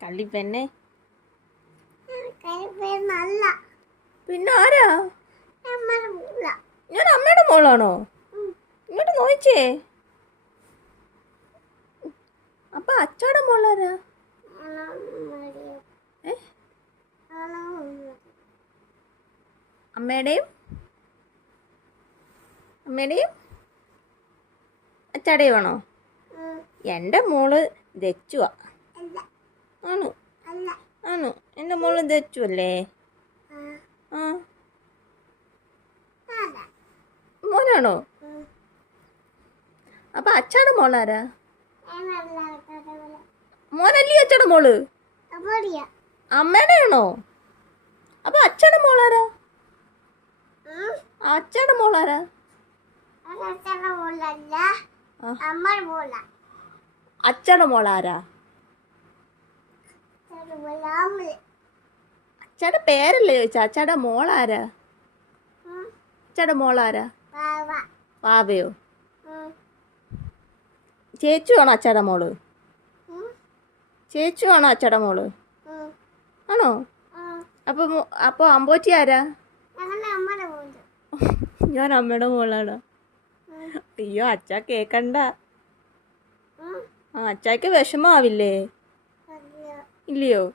കള്ളിപ്പെന്നെ നല്ല. പിന്നെ ആരാ? ഞാൻ അമ്മയുടെ മോളാണോ? ഇങ്ങോട്ട് നോയിച്ചേ അപ്പൊ അച്ചാടെ മോളാരാ? അമ്മയുടെയും? അമ്മയുടെയും? അച്ചാടെയും ആണോ എന്റെ മോൾ ദച്ചുവാ ആണു? ആണോ? എന്റെ മോൾ ധരിച്ചുവല്ലേ ആ. മോനാണോ? അപ്പൊ അച്ചാടെ മോളാരാ? മോനല്ലേ അച്ഛടെ മോൾ? അമ്മയുടെ ആണോ അപ്പൊ അച്ഛടെ മോളാരാ? അച്ഛടെ മോളാരാ? അച്ഛടെ മോളാരാ? അച്ഛയുടെ പേരല്ലേ ചോദിച്ചാ? അച്ഛയുടെ മോളാരാ? അച്ഛയുടെ മോളാരാ? പാവ പാവയോ ചേച്ചുവാണോ അച്ഛയുടെ മോൾ? ചേച്ചുവാണോ അച്ഛയുടെ മോൾ? ആണോ? അപ്പൊ അപ്പൊ അമ്പോച്ചി ആരാ? ഞാൻ അമ്മയുടെ മോളാണ്. അയ്യോ അച്ഛ കേക്കണ്ട. ആ അച്ചാക്ക് വിഷമാവില്ലേ? E leu: